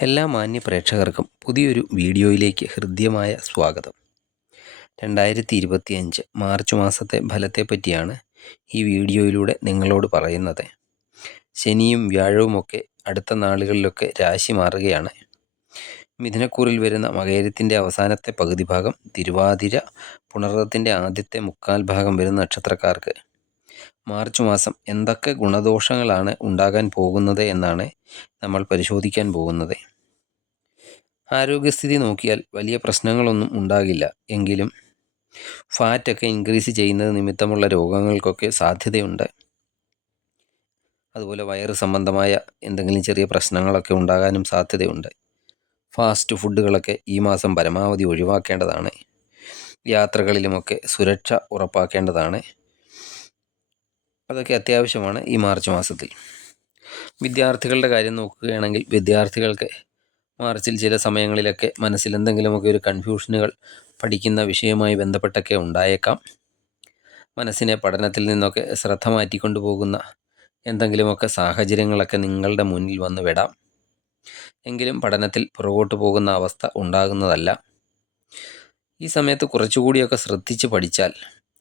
എല്ലാ മാന്യ പ്രേക്ഷകർക്കും പുതിയൊരു വീഡിയോയിലേക്ക് ഹൃദ്യമായ സ്വാഗതം. രണ്ടായിരത്തി ഇരുപത്തി അഞ്ച് മാർച്ച് മാസത്തെ ഫലത്തെപ്പറ്റിയാണ് ഈ വീഡിയോയിലൂടെ നിങ്ങളോട് പറയുന്നത്. ശനിയും വ്യാഴവുമൊക്കെ അടുത്ത നാളുകളിലൊക്കെ രാശി മാറുകയാണ്. മിഥുനക്കൂറിൽ വരുന്ന മകേരത്തിന്റെ അവസാനത്തെ പകുതി ഭാഗം തിരുവാതിര പുണർത്തിന്റെ ആദ്യത്തെ മുക്കാൽ ഭാഗം വരുന്ന നക്ഷത്രക്കാർക്ക് മാർച്ച് മാസം എന്തൊക്കെ ഗുണദോഷങ്ങളാണ് ഉണ്ടാകാൻ പോകുന്നത് എന്നാണ് നമ്മൾ പരിശോധിക്കാൻ പോകുന്നത്. ആരോഗ്യസ്ഥിതി നോക്കിയാൽ വലിയ പ്രശ്നങ്ങളൊന്നും ഉണ്ടാകില്ല. എങ്കിലും ഫാറ്റൊക്കെ ഇൻക്രീസ് ചെയ്യുന്നത് നിമിത്തമുള്ള രോഗങ്ങൾക്കൊക്കെ സാധ്യതയുണ്ട്. അതുപോലെ വയറ് സംബന്ധമായ എന്തെങ്കിലും ചെറിയ പ്രശ്നങ്ങളൊക്കെ ഉണ്ടാകാനും സാധ്യതയുണ്ട്. ഫാസ്റ്റ് ഫുഡുകളൊക്കെ ഈ മാസം പരമാവധി ഒഴിവാക്കേണ്ടതാണ്. യാത്രകളിലുമൊക്കെ സുരക്ഷ ഉറപ്പാക്കേണ്ടതാണ്. അതൊക്കെ അത്യാവശ്യമാണ് ഈ മാർച്ച് മാസത്തിൽ. വിദ്യാർത്ഥികളുടെ കാര്യം നോക്കുകയാണെങ്കിൽ വിദ്യാർത്ഥികൾക്ക് മാർച്ചിൽ ചില സമയങ്ങളിലൊക്കെ മനസ്സിൽ എന്തെങ്കിലുമൊക്കെ ഒരു കൺഫ്യൂഷനുകൾ പഠിക്കുന്ന വിഷയവുമായി ബന്ധപ്പെട്ടൊക്കെ ഉണ്ടായേക്കാം. മനസ്സിനെ പഠനത്തിൽ നിന്നൊക്കെ ശ്രദ്ധ മാറ്റിക്കൊണ്ടു പോകുന്ന എന്തെങ്കിലുമൊക്കെ സാഹചര്യങ്ങളൊക്കെ നിങ്ങളുടെ മുന്നിൽ വന്ന് വിടാം. എങ്കിലും പഠനത്തിൽ പുറകോട്ട് പോകുന്ന അവസ്ഥ ഉണ്ടാകുന്നതല്ല. ഈ സമയത്ത് കുറച്ചുകൂടിയൊക്കെ ശ്രദ്ധിച്ച് പഠിച്ചാൽ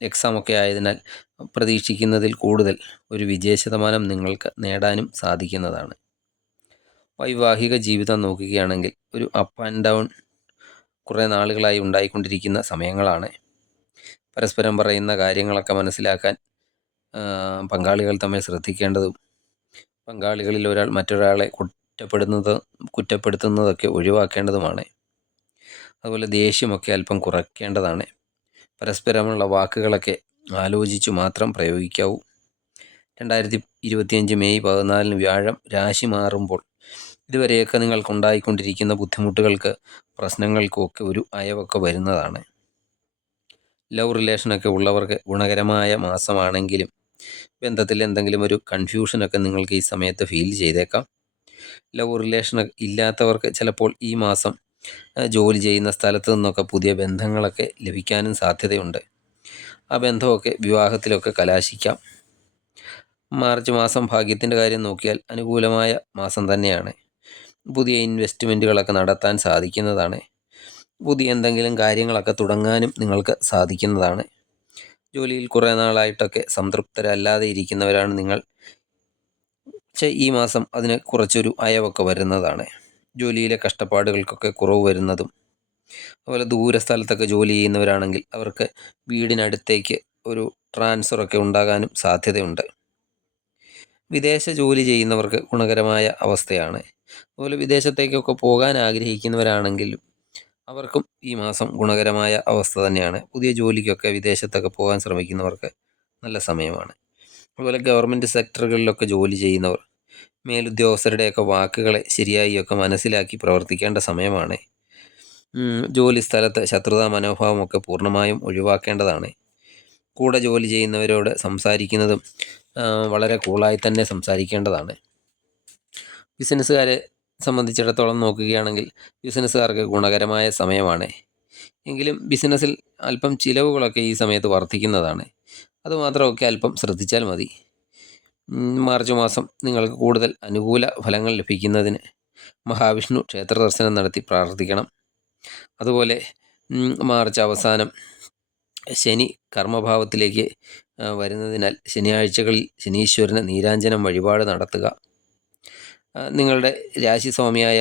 എക്സാം ഒക്കെ ആയതിനാൽ പ്രതീക്ഷിക്കുന്നതിൽ കൂടുതൽ ഒരു വിജയ ശതമാനം നിങ്ങൾക്ക് നേടാനും സാധിക്കുന്നതാണ്. വൈവാഹിക ജീവിതം നോക്കുകയാണെങ്കിൽ ഒരു അപ്പ് ആൻഡ് ഡൗൺ കുറേ നാളുകളായി ഉണ്ടായിക്കൊണ്ടിരിക്കുന്ന സമയങ്ങളാണ്. പരസ്പരം പറയുന്ന കാര്യങ്ങളൊക്കെ മനസ്സിലാക്കാൻ പങ്കാളികൾ തമ്മിൽ ശ്രദ്ധിക്കേണ്ടതും പങ്കാളികളിൽ ഒരാൾ മറ്റൊരാളെ കുറ്റപ്പെടുന്നത് കുറ്റപ്പെടുത്തുന്നതൊക്കെ ഒഴിവാക്കേണ്ടതുമാണ്. അതുപോലെ ദേഷ്യമൊക്കെ അല്പം കുറയ്ക്കേണ്ടതാണ്. പരസ്പരമുള്ള വാക്കുകളൊക്കെ ആലോചിച്ചു മാത്രം പ്രയോഗിക്കാവൂ. രണ്ടായിരത്തി ഇരുപത്തിയഞ്ച് മെയ് പതിനാലിന് വ്യാഴം രാശി മാറുമ്പോൾ ഇതുവരെയൊക്കെ നിങ്ങൾക്കുണ്ടായിക്കൊണ്ടിരിക്കുന്ന ബുദ്ധിമുട്ടുകൾക്ക് പ്രശ്നങ്ങൾക്കും ഒക്കെ ഒരു അയവൊക്കെ വരുന്നതാണ്. ലവ് റിലേഷനൊക്കെ ഉള്ളവർക്ക് ഗുണകരമായ മാസമാണെങ്കിലും ബന്ധത്തിൽ എന്തെങ്കിലും ഒരു കൺഫ്യൂഷനൊക്കെ നിങ്ങൾക്ക് ഈ സമയത്ത് ഫീൽ ചെയ്തേക്കാം. ലവ് റിലേഷൻ ഇല്ലാത്തവർക്ക് ചിലപ്പോൾ ഈ മാസം ജോലി ചെയ്യുന്ന സ്ഥലത്ത് നിന്നൊക്കെ പുതിയ ബന്ധങ്ങളൊക്കെ ലഭിക്കാനും സാധ്യതയുണ്ട്. ആ ബന്ധമൊക്കെ വിവാഹത്തിലൊക്കെ കലാശിക്കാം. മാർച്ച് മാസം ഭാഗ്യത്തിന്റെ കാര്യം നോക്കിയാൽ അനുകൂലമായ മാസം തന്നെയാണ്. പുതിയ ഇൻവെസ്റ്റ്മെന്റുകളൊക്കെ നടത്താൻ സാധിക്കുന്നതാണ്. പുതിയ എന്തെങ്കിലും കാര്യങ്ങളൊക്കെ തുടങ്ങാനും നിങ്ങൾക്ക് സാധിക്കുന്നതാണ്. ജോലിയിൽ കുറേ നാളായിട്ടൊക്കെ സംതൃപ്തരല്ലാതെ ഇരിക്കുന്നവരാണ് നിങ്ങൾ. പക്ഷേ ഈ മാസം അതിന് കുറച്ചൊരു അയവൊക്കെ വരുന്നതാണ്. ജോലിയിലെ കഷ്ടപ്പാടുകൾക്കൊക്കെ കുറവ് വരുന്നതും അതുപോലെ ദൂര സ്ഥലത്തൊക്കെ ജോലി ചെയ്യുന്നവരാണെങ്കിൽ അവർക്ക് വീടിനടുത്തേക്ക് ഒരു ട്രാൻസ്ഫറൊക്കെ ഉണ്ടാകാനും സാധ്യതയുണ്ട്. വിദേശ ജോലി ചെയ്യുന്നവർക്ക് ഗുണകരമായ അവസ്ഥയാണ്. അതുപോലെ വിദേശത്തേക്കൊക്കെ പോകാൻ ആഗ്രഹിക്കുന്നവരാണെങ്കിലും അവർക്കും ഈ മാസം ഗുണകരമായ അവസ്ഥ തന്നെയാണ്. പുതിയ ജോലിക്കൊക്കെ വിദേശത്തൊക്കെ പോകാൻ ശ്രമിക്കുന്നവർക്ക് നല്ല സമയമാണ്. അതുപോലെ ഗവൺമെന്റ് സെക്ടറുകളിലൊക്കെ ജോലി ചെയ്യുന്നവർ മേലുദ്യോഗസ്ഥരുടെയൊക്കെ വാക്കുകളെ ശരിയായിയൊക്കെ മനസ്സിലാക്കി പ്രവർത്തിക്കേണ്ട സമയമാണ്. ജോലി സ്ഥലത്ത് ശത്രുതാ മനോഭാവമൊക്കെ പൂർണമായും ഒഴിവാക്കേണ്ടതാണ്. കൂടെ ജോലി ചെയ്യുന്നവരോട് സംസാരിക്കുന്നതും വളരെ കൂളായി തന്നെ സംസാരിക്കേണ്ടതാണ്. ബിസിനസ്സുകാരെ സംബന്ധിച്ചിടത്തോളം നോക്കുകയാണെങ്കിൽ ബിസിനസ്സുകാർക്ക് ഗുണകരമായ സമയമാണ്. എങ്കിലും ബിസിനസ്സിൽ അല്പം ചിലവുകളൊക്കെ ഈ സമയത്ത് വർദ്ധിക്കുന്നതാണ്. അതുമാത്രമൊക്കെ അല്പം ശ്രദ്ധിച്ചാൽ മതി. മാർച്ച് മാസം നിങ്ങൾക്ക് കൂടുതൽ അനുകൂല ഫലങ്ങൾ ലഭിക്കുന്നതിന് മഹാവിഷ്ണു ക്ഷേത്ര ദർശനം നടത്തി പ്രാർത്ഥിക്കണം. അതുപോലെ മാർച്ച് അവസാനം ശനി കർമ്മഭാവത്തിലേക്ക് വരുന്നതിനാൽ ശനിയാഴ്ചകളിൽ ശനീശ്വരന് നീരാഞ്ജനം വഴിപാട് നടത്തുക. നിങ്ങളുടെ രാശിസ്വാമിയായ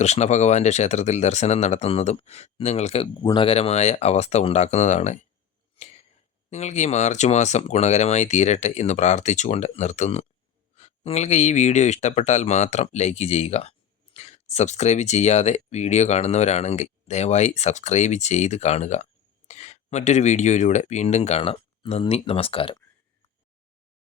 കൃഷ്ണഭഗവാന്റെ ക്ഷേത്രത്തിൽ ദർശനം നടത്തുന്നതും നിങ്ങൾക്ക് ഗുണകരമായ അവസ്ഥ ഉണ്ടാക്കുന്നതാണ്. നിങ്ങൾക്ക് ഈ മാർച്ച് മാസം ഗുണകരമായി തീരട്ടെ എന്ന് പ്രാർത്ഥിച്ചുകൊണ്ട് നിർത്തുന്നു. നിങ്ങൾക്ക് ഈ വീഡിയോ ഇഷ്ടപ്പെട്ടാൽ മാത്രം ലൈക്ക് ചെയ്യുക. സബ്സ്ക്രൈബ് ചെയ്യാതെ വീഡിയോ കാണുന്നവരാണെങ്കിൽ ദയവായി സബ്സ്ക്രൈബ് ചെയ്ത് കാണുക. മറ്റൊരു വീഡിയോയിലൂടെ വീണ്ടും കാണാം. നന്ദി നമസ്കാരം.